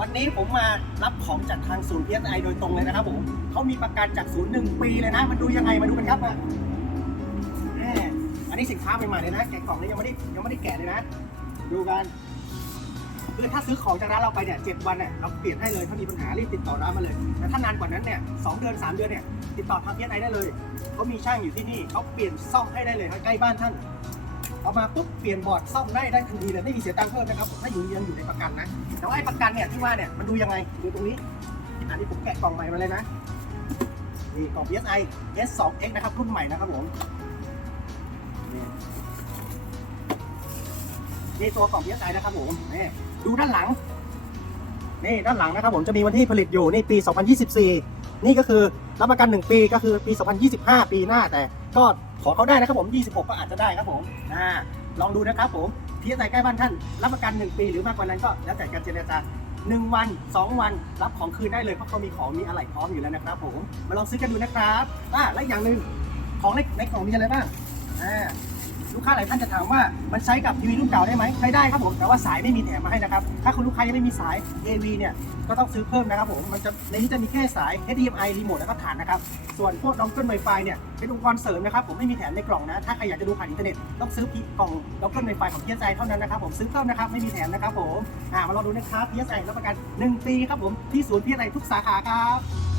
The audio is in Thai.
วันนี้ผมมารับของจากทางศูนย์ PSI โดยตรงเลยนะครับผมเขามีประกันจากศูนย์หนึ่งปีเลยนะมันดูยังไงมาดูกันครับมาแหมอันนี้สินค้าใหม่ๆเลยนะแกะกล่องนี้ยังไม่ได้ยังไม่ได้แกะเลยนะ ดูกันคือถ้าซื้อของจากร้านเราไปเนี่ยเจ็ดวันเนี่ยเราเปลี่ยนให้เลยถ้ามีปัญหารีบติดต่อร้านมาเลยแต่ถ้านานกว่านั้นเนี่ยสองเดือนสามเดือนเนี่ยติดต่อทาง PSI ได้เลยเขามีช่างอยู่ที่นี่เขาเปลี่ยนซ่อมให้ได้เลยใกล้บ้านท่าน เอามาปุ๊บเปลี่ยนบอร์ดซ่อมได้ได้ทันทีเลยไม่มีเสียตังค์เพิ่มนะครับถ้าอยู่ยังอยู่ในประกันนะแต่ว่าไอ้ประกันเนี่ยที่ว่าเนี่ยมันดูยังไงดูตรงนี้อันนี้ผมแกะกล่องใหม่มาเลยนะนี่กล่อง PSI S2X นะครับรุ่นใหม่นะครับผมนี่นี่ตัวกล่อง PSI นะครับผมนี่ดูด้านหลังนี่ด้านหลังนะครับผมจะมีวันที่ผลิตอยู่นี่ปี 2024 นี่ก็คือรับประกัน 1 ปีก็คือปี 2025 ปีหน้าแต่ก็ขอเขาได้นะครับผม 26 ก็อาจจะได้ครับผมอ่าลองดูนะครับผมที่ใส่ใกล้บ้านท่าน รับประกัน 1 ปีหรือมากกว่านั้นก็แล้วแต่การเจรจา1 วัน 2 วันรับของคืนได้เลยเพราะเขามีของมีอะไรพร้อมอยู่แล้วนะครับผมมาลองซื้อกันดูนะครับอ่าและอีกอย่างหนึ่งของในในกล่องมีอะไรบ้างอ่า ลูกค้าหลายท่านจะถามว่ามันใช้กับทีวีรุ่นเก่าได้ไหมใช้ได้ครับผมแต่ว่าสายไม่มีแถมมาให้นะครับถ้าคุณลูกค้ายังไม่มีสาย AV เนี่ยก็ต้องซื้อเพิ่มนะครับผมมันจะในนี้จะมีแค่สาย HDMI รีโมทแล้วก็ฐานนะครับส่วนพวกดองเกิลไวไฟเนี่ยเป็นอุปกรณ์เสริมนะครับผมไม่มีแถมในกล่องนะถ้าใครอยากจะดูผ่านอินเทอร์เน็ตต้องซื้อพีกล่องดองเกิลไวไฟของ PSI เท่านั้นนะครับผมซื้อเพิ่มนะครับไม่มีแถมนะครับผมอ่ามาลองดูนะครับ PSI รับประกัน 1 ปีครับผมที่ศูนย์ PSI ทุกสาขาครับ